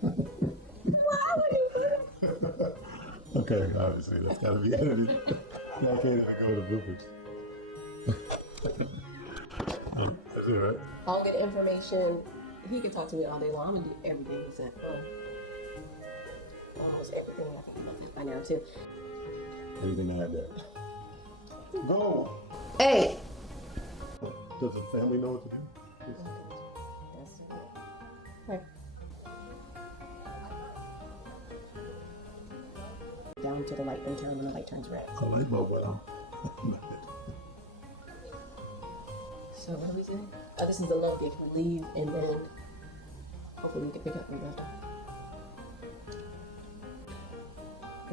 Why would he do that? Okay, obviously that's gotta be edited. I can't even go to bloopers. That's it, right? I'll get information. He can talk to me all day long. I'm gonna do everything he said. Almost everything. I think he knows it by now too. Anything to add there? Go! Hey! Does the family know what to do? That's it. Right. Down to the light and turn when the light turns red. A light bulb went on. So what are we saying? Oh, this is the love gift. We leave and then hopefully we can pick up and go.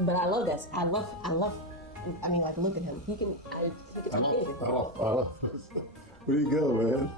But I love this. I love. I mean, like, look at him. He can talk anything. Where do you go, man?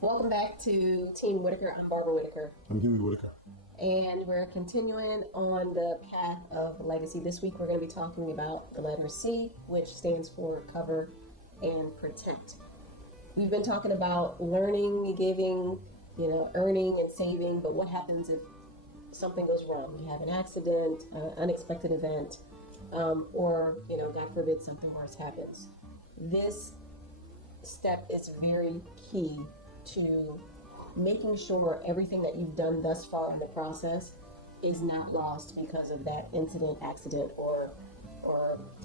Welcome back to Team Whittaker. I'm Barbara Whittaker. I'm Huey Whittaker. And we're continuing on the path of legacy. This week we're going to be talking about the letter C, which stands for cover and protect. We've been talking about learning, giving, earning and saving, but what happens if something goes wrong? You have an accident, unexpected event, or, God forbid, something worse happens. This step is very key to making sure everything that you've done thus far in the process is not lost because of that incident, accident, or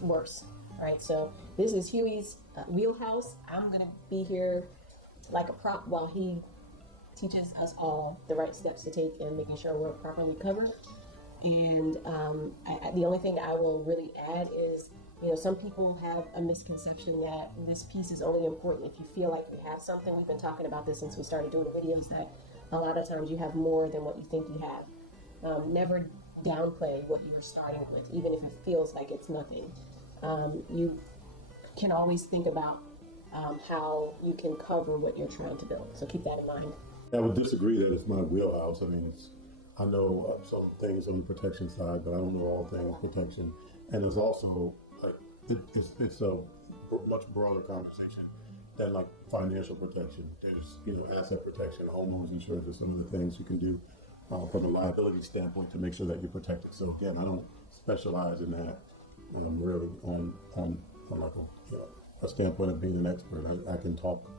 worse. All right, so this is Huey's wheelhouse. I'm going to be here like a prop while he teaches us all the right steps to take in making sure we're properly covered. And the only thing I will really add is, some people have a misconception that this piece is only important if you feel like you have something. We've been talking about this since we started doing the videos, that a lot of times you have more than what you think you have. Never downplay what you were starting with, even if it feels like it's nothing. You can always think about how you can cover what you're trying to build. So keep that in mind. I would disagree that it's my wheelhouse. I mean, I know some things on the protection side, but I don't know all things protection. And there's also it's a much broader conversation than like financial protection. There's asset protection, homeowners insurance, are some of the things you can do from a liability standpoint to make sure that you're protected. So again, I don't specialize in that. I'm really on like a standpoint of being an expert. I can talk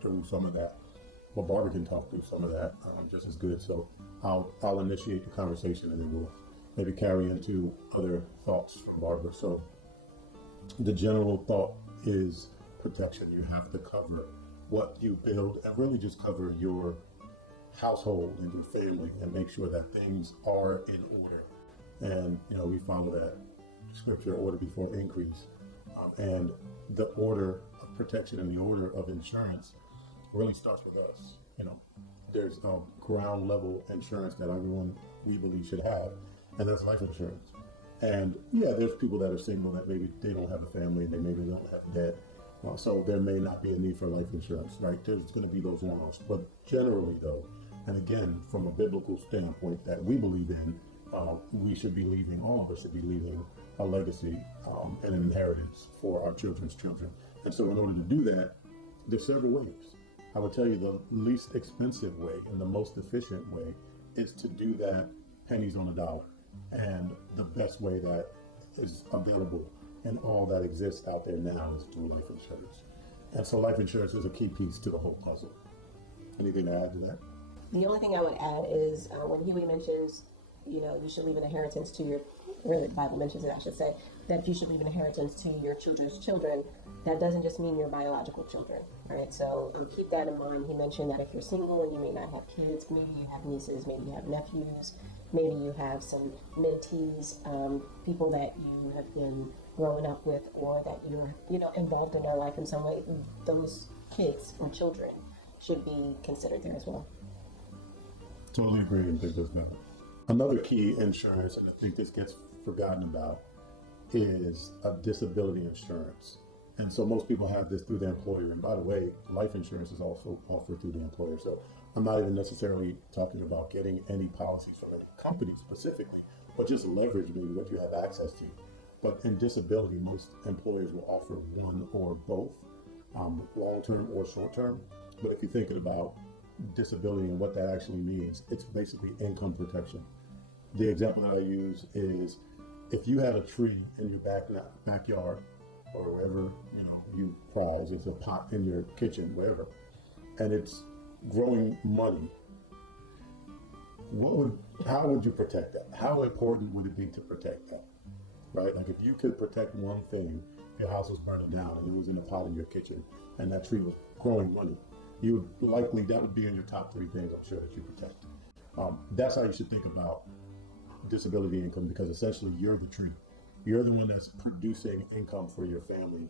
through some of that. Well, Barbara can talk through some of that just as good. So I'll initiate the conversation and then we'll maybe carry into other thoughts from Barbara. So the general thought is protection. You have to cover what you build and really just cover your household and your family and make sure that things are in order. And, we follow that scripture, order before increase. And the order of protection and the order of insurance really starts with us. There's ground level insurance that everyone, we believe, should have, and that's life insurance. And yeah, there's people that are single that maybe they don't have a family and they maybe don't have debt. So there may not be a need for life insurance, right? There's going to be those one-offs. But generally though, and again, from a biblical standpoint that we believe in, we should be leaving, all of us should be leaving a legacy and an inheritance for our children's children. And so in order to do that, there's several ways. I would tell you the least expensive way and the most efficient way is to do that pennies on a dollar. And the best way that is available and all that exists out there now is through life insurance. And so life insurance is a key piece to the whole puzzle. Anything to add to that? The only thing I would add is when Huey mentions, you should leave an inheritance to your, really the Bible mentions it, I should say, that you should leave an inheritance to your children's children. That doesn't just mean your biological children, all right? So keep that in mind. He mentioned that if you're single and you may not have kids, maybe you have nieces, maybe you have nephews, maybe you have some mentees, people that you have been growing up with or that you're involved in their life in some way. Those kids or children should be considered there as well. Totally agree and think that's better. Another key insurance, and I think this gets forgotten about, is a disability insurance. And so most people have this through their employer. And by the way, life insurance is also offered through the employer. So I'm not even necessarily talking about getting any policies from any company specifically, but just leverage maybe what you have access to. But in disability, most employers will offer one or both, long term or short term. But if you're thinking about disability and what that actually means, it's basically income protection. The example that I use is if you had a tree in your backyard or wherever you prize, it's a pot in your kitchen, wherever, and it's growing money. How would you protect that? How important would it be to protect that? Right? Like if you could protect one thing, your house was burning down and it was in a pot in your kitchen, and that tree was growing money, you would likely that would be in your top three things I'm sure that you protect. That's how you should think about disability income, because essentially you're the tree. You're the one that's producing income for your family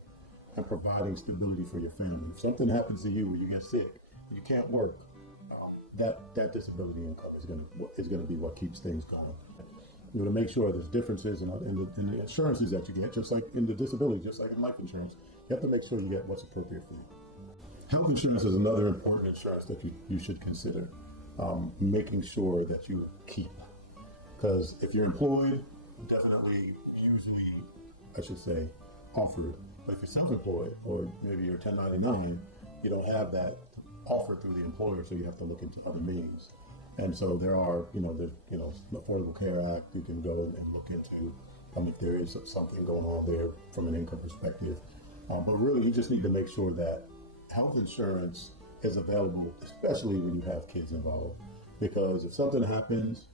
and providing stability for your family. If something happens to you, when you get sick, you can't work, that disability income is gonna be what keeps things going. To make sure there's differences in the insurances that you get, just like in the disability, just like in life insurance. You have to make sure you get what's appropriate for you. Health insurance is another important insurance that you should consider, making sure that you keep. Because if you're employed, definitely, usually, I should say, offered. But if you're self-employed, or maybe you're 1099, you don't have that offered through the employer, so you have to look into other means. And so there are, the Affordable Care Act, you can go and look into if there is something going on there from an income perspective. But really, you just need to make sure that health insurance is available, especially when you have kids involved. Because if something happens,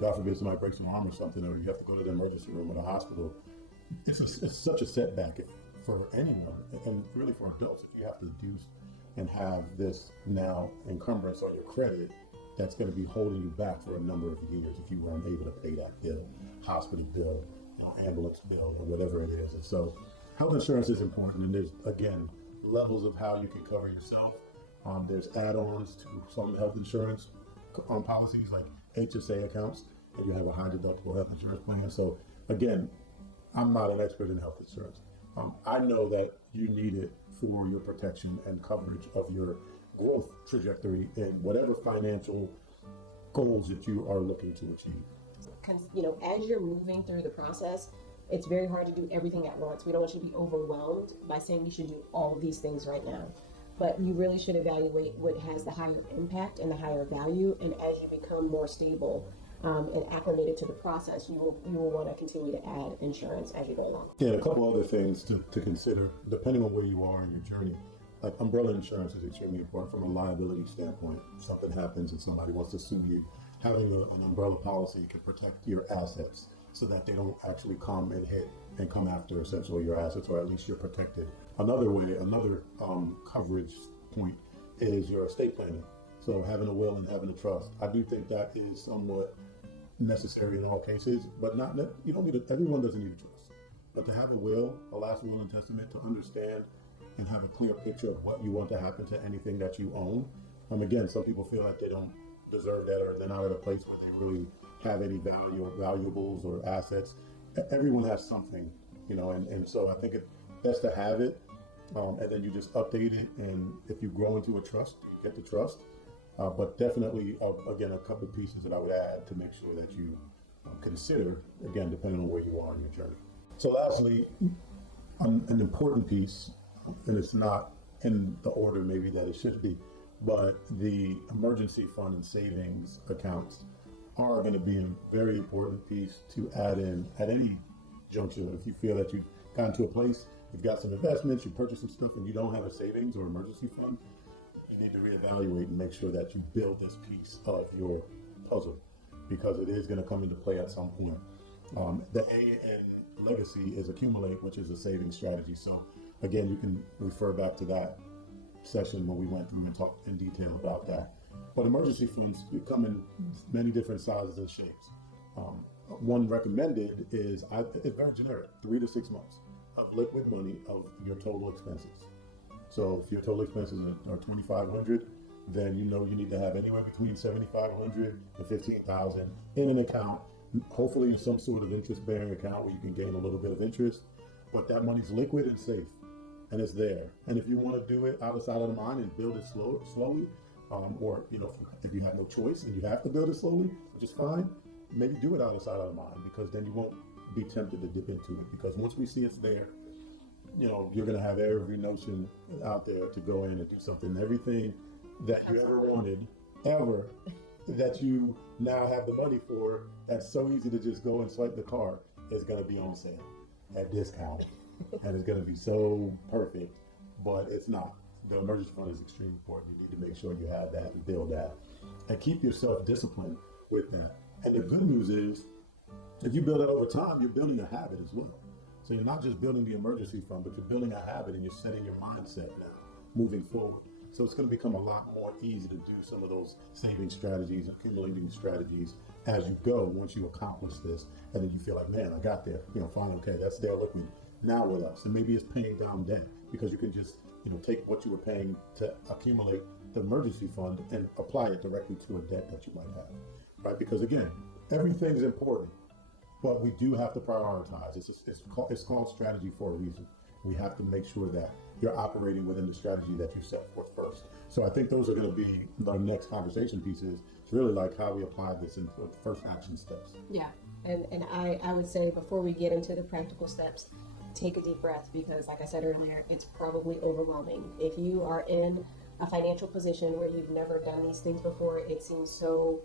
God forbid somebody breaks an arm or something, or you have to go to the emergency room or the hospital, it's such a setback for anyone, and really for adults, if you have to deduce and have this now encumbrance on your credit that's going to be holding you back for a number of years if you weren't able to pay that bill, hospital bill, ambulance bill, or whatever it is. And so health insurance is important, and there's, again, levels of how you can cover yourself. There's add-ons to some health insurance policies like HSA accounts, and you have a high deductible health insurance plan. So again, I'm not an expert in health insurance. I know that you need it for your protection and coverage of your growth trajectory in whatever financial goals that you are looking to achieve. As you're moving through the process, it's very hard to do everything at once. We don't want you to be overwhelmed by saying you should do all of these things right now. But you really should evaluate what has the higher impact and the higher value. And as you become more stable and acclimated to the process, you will want to continue to add insurance as you go along. Yeah, and a couple other things to consider, depending on where you are in your journey. Like umbrella insurance is extremely important from a liability standpoint. If something happens and somebody wants to sue you, having an umbrella policy can protect your assets so that they don't actually come and hit and come after essentially your assets, or at least you're protected. Another coverage point is your estate planning. So having a will and having a trust. I do think that is somewhat necessary in all cases, but you don't need it. Everyone doesn't need a trust. But to have a will, a last will and testament, to understand and have a clear picture of what you want to happen to anything that you own. Again, some people feel like they don't deserve that, or they're not at a place where they really have any valuables or assets. Everyone has something, and so I think it's best to have it, and then you just update it. And if you grow into a trust, you get the trust. But definitely, again, a couple of pieces that I would add to make sure that you consider, again, depending on where you are in your journey. So lastly, an important piece, and it's not in the order maybe that it should be, but the emergency fund and savings accounts are going to be a very important piece to add in at any juncture. If you feel that you've gotten to a place, you've got some investments, you purchased some stuff, and you don't have a savings or emergency fund, you need to reevaluate and make sure that you build this piece of your puzzle, because it is going to come into play at some point. The A in legacy is accumulate, which is a saving strategy. So again, you can refer back to that session when we went through and talked in detail about that. But emergency funds come in many different sizes and shapes. One recommended is, it's very generic, 3 to 6 months of liquid money of your total expenses. So if your total expenses are $2,500, then you need to have anywhere between $7,500 and $15,000 in an account, hopefully in some sort of interest-bearing account where you can gain a little bit of interest. but that money's liquid and safe, and it's there. And if you want to do it out of sight of the mind and build it slowly, or if you have no choice and you have to build it slowly, which is fine, maybe do it out of sight of the mind, because then you won't be tempted to dip into it. Because once we see it's there, you're going to have every notion out there to go in and do something. Everything that you ever wanted, ever, that you now have the money for, that's so easy to just go and swipe the card, is going to be on sale at discount. And it's going to be so perfect, but it's not. The emergency fund is extremely important. You need to make sure you have that and build that, and keep yourself disciplined with that. And the good news is, if you build it over time, you're building a habit as well. So you're not just building the emergency fund, but you're building a habit, and you're setting your mindset now moving forward. So it's going to become a lot more easy to do some of those saving strategies, accumulating strategies as you go, once you accomplish this. And then you feel like, man, I got there. Fine, okay, that's there liquid. Now with us. And maybe it's paying down debt, because you can just, take what you were paying to accumulate the emergency fund and apply it directly to a debt that you might have, right? Because again, everything's important, but we do have to prioritize. It's called strategy for a reason. We have to make sure that you're operating within the strategy that you set forth first. So I think those are going to be our next conversation pieces. It's really like how we apply this in the first action steps. Yeah, and I would say, before we get into the practical steps, take a deep breath, because like I said earlier, it's probably overwhelming. If you are in a financial position where you've never done these things before, it seems so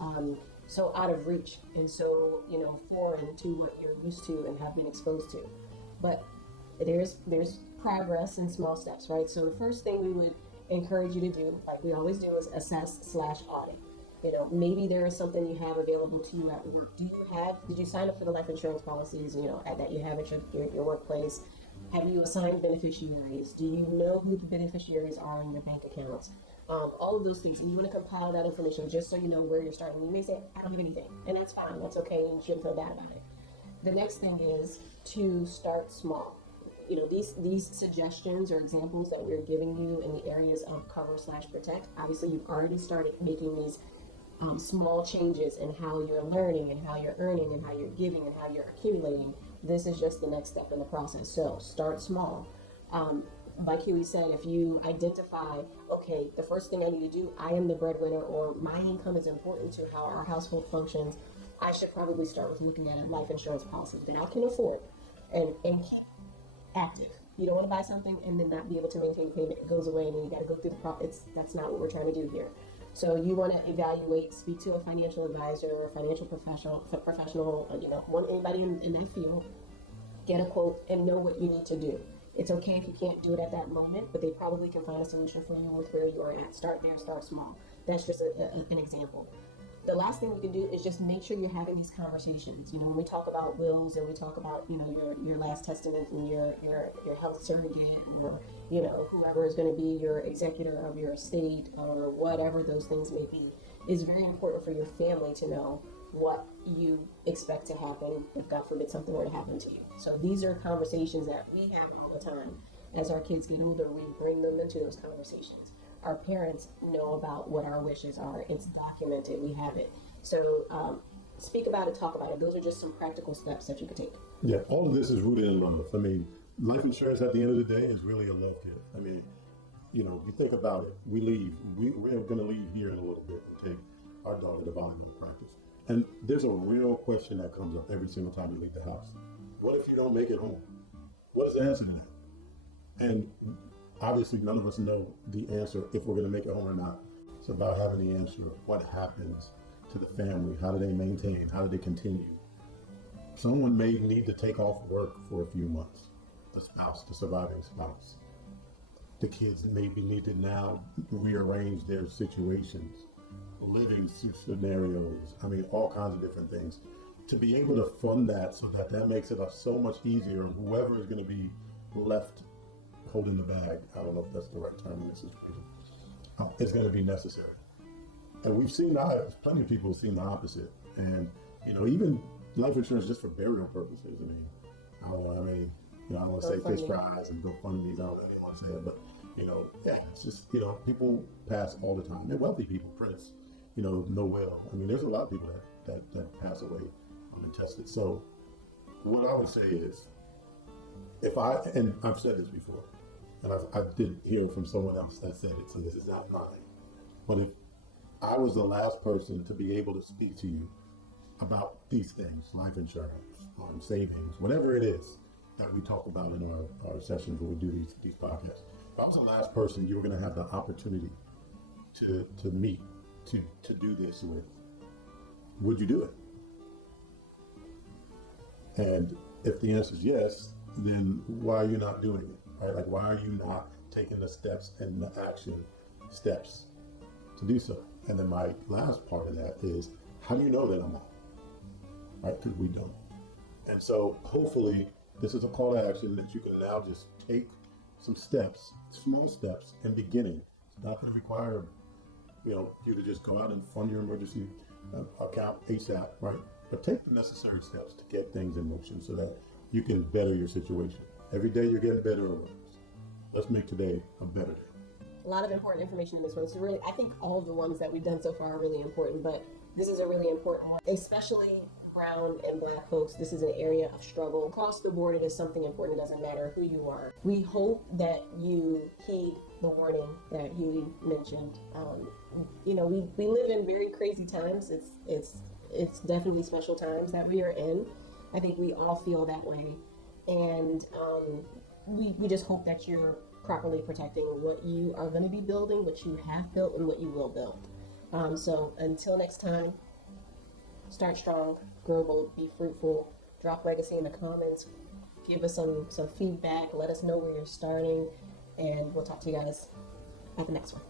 out of reach, and so foreign to what you're used to and have been exposed to. But there's progress in small steps, right? So the first thing we would encourage you to do, like we always do, is assess/audit. Maybe there is something you have available to you at work. Did you sign up for the life insurance policies, that you have at your workplace? Have you assigned beneficiaries? Do you know who the beneficiaries are in your bank accounts? All of those things. And you want to compile that information just so you know where you're starting. You may say, I don't have anything. And that's fine. That's okay. And you shouldn't feel bad about it. The next thing is to start small. These suggestions or examples that we're giving you in the areas of cover/protect, obviously you've already started making these small changes in how you're learning and how you're earning and how you're giving and how you're accumulating. This is just the next step in the process. So start small. Like Huey said, if you identify, okay, the first thing I need to do, I am the breadwinner, or my income is important to how our household functions, I should probably start with looking at a life insurance policy that I can afford and keep active. You don't want to buy something and then not be able to maintain payment. It goes away and then you got to go through that's not what we're trying to do here. So you want to evaluate, speak to a financial advisor or a financial professional, anybody in that field, get a quote, and know what you need to do. It's okay if you can't do it at that moment, but they probably can find a solution for you with where you are at. Start there, start small. That's just an example. The last thing you can do is just make sure you're having these conversations. When we talk about wills and we talk about, your last testament and your health surrogate, or, whoever is going to be your executor of your estate, or whatever those things may be, it's very important for your family to know what you expect to happen if, God forbid, something were to happen to you. So these are conversations that we have all the time. As our kids get older, we bring them into those conversations. Our parents know about what our wishes are. It's documented. We have it. So speak about it, talk about it. Those are just some practical steps that you could take. Yeah, all of this is rooted in love. I mean, life insurance at the end of the day is really a love gift. I mean, you think about it. We're going to leave here in a little bit and take our daughter to volleyball practice. And there's a real question that comes up every single time you leave the house. What if you don't make it home? What is the answer to that? And obviously, none of us know the answer if we're going to make it home or not. It's about having the answer of what happens to the family. How do they maintain? How do they continue? Someone may need to take off work for a few months. The spouse, the surviving spouse. The kids maybe need to now rearrange their situations, living scenarios. I mean, all kinds of different things. To be able to fund that so that makes it so much easier. Whoever is going to be left holding the bag, I don't know if that's the right term in this situation, it's going to be necessary. And we've seen that. Plenty of people have seen the opposite. And, even life insurance just for burial purposes. I don't want to say fish fries and GoFundMe. I don't really want to say it, but, it's just, people pass all the time. And wealthy people, Prince, no will. I mean, there's a lot of people that pass away untested. So what I would say is, and I've said this before, and I did hear from someone else that said it, so this is not mine. But if I was the last person to be able to speak to you about these things, life insurance, savings, whatever it is that we talk about in our sessions when we do these podcasts. If I was the last person you were going to have the opportunity to meet, to do this with, would you do it? And if the answer is yes, then why are you not doing it? Right? Like, why are you not taking the steps and the action steps to do so? And then my last part of that is, how do you know that I'm not? Right? Because we don't. And so hopefully this is a call to action that you can now just take some steps, small steps in beginning. It's not going to require, you to just go out and fund your emergency account ASAP, right? But take the necessary steps to get things in motion so that you can better your situation. Every day you're getting better or worse. Let's make today a better day. A lot of important information in this one. So really, I think all of the ones that we've done so far are really important, but this is a really important one, especially brown and black folks. This is an area of struggle. Across the board, it is something important. It doesn't matter who you are. We hope that you heed the warning that Huey mentioned. We live in very crazy times. It's definitely special times that we are in. I think we all feel that way. And we just hope that you're properly protecting what you are going to be building, what you have built, and what you will build. So until next time, start strong, grow bold, be fruitful. Drop legacy in the comments. Give us some feedback. Let us know where you're starting. And we'll talk to you guys at the next one.